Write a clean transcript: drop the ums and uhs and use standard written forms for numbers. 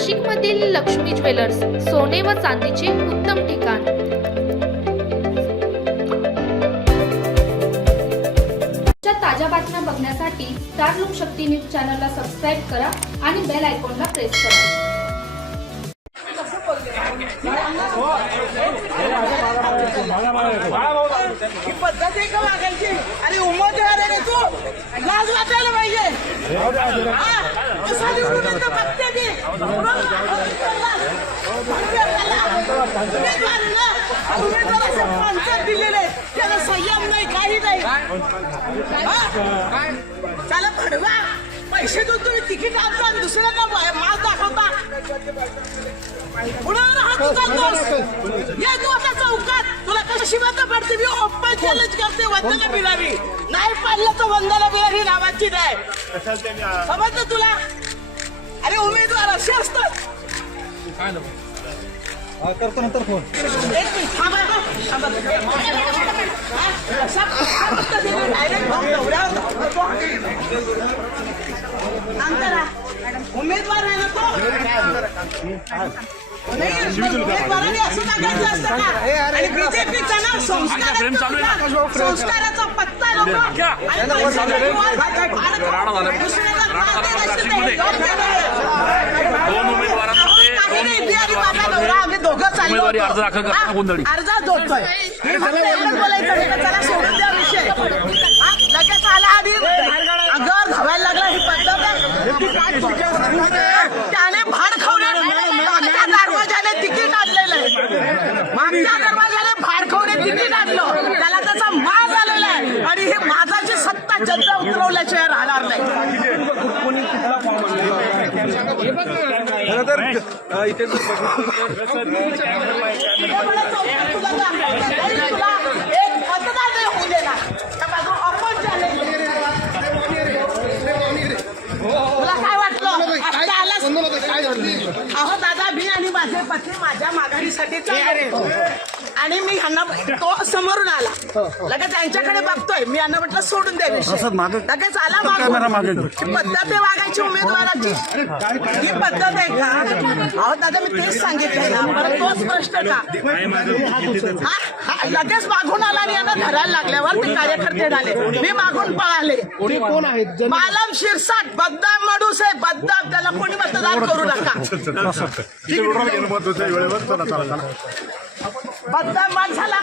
नाशिकमधील लक्ष्मी ज्वेलर्स, सोने व चांदीचे उत्तम ठिकाण। ताज्या बातम्या बघण्यासाठी स्टार लोकशक्ती न्यूज चॅनलला सबस्क्राइब करा आणि बेल आयकॉनला प्रेस करा। ही पद्धत आहे का वागायची? अरे उमेदवार आहे तू, लाज वाटायला पाहिजे। उमेदवाराचे दिलेले त्याला संयम नाही, काही नाही। त्याला भडवा पैसे देऊन तुम्ही तिकीट आणता आणि दुसऱ्यांना माल दाखवता। ये तू आता चौकात, तुला कशी मतं पडते? मी ओपन चॅलेंज करते, वंदना बिरारी नाही पाडलं तर वंदना बिरारी नावाची नाही, समजलं तुला? अरे उमेदवार असे असतात। करतो नंतर फोन। एक मिनिट थांबा, उमेदवार आहे ना तो, उमेदवाराने असं टाकायचं असतं का? आणि बीजेपीचा ना संस्काराचा पत्ता लोक आम्ही दोघं चाललो अर्जा जोडतोय, चला सोडून द्या विषय। लगेच आला आधी अगं धावायला लागला, ही पद्धत आहे। त्याने भाड खावणे मागच्या दरवाजाने तिकीट आणलेलं आहे, मागच्या दरवाजाने भाड खावणे तिकीट आणलं, त्याला त्याचा माज आलेला आहे। आणि हे माझाची सत्ता जनता उतरवल्याशिवाय राहणार नाही। इथे एक मतदार नाही होऊ देणार, आपण चॅलेंज। तुला काय वाटलं? अहो दादा, मी आणि माझे पती माझ्या माघारीसाठी चाललो आणि मी ह्यांना, तो समोरून आला, लगेच त्यांच्याकडे बघतोय, मी यांना म्हटलं सोडून दे विषय, लगेच आला मागून। पद्धत आहे वागायची उमेदवाराची, ही पद्धत आहे का? अहो दादा, मी तेच सांगितलंय ना, परत तोच प्रश्न का? लगेच मागून आला आणि यांना धरायला लागल्यावर ते कार्यकर्ते झाले, मी मागून पळाले। कोण आहेत? मालम शिरसाट, बद्दाम मडूस आहे, बद्दाम, त्याला कोणी मतदान करू नका। बद्दाम माणसाला